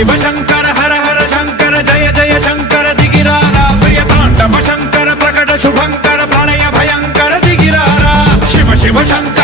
शिव शंकर हर हर शंकर जय जय शंकर दिगिरारा प्रिय तांडव शंकर प्रकट शुभंकर प्रलय भयंकर दिगिरारा शिव शिव शंकर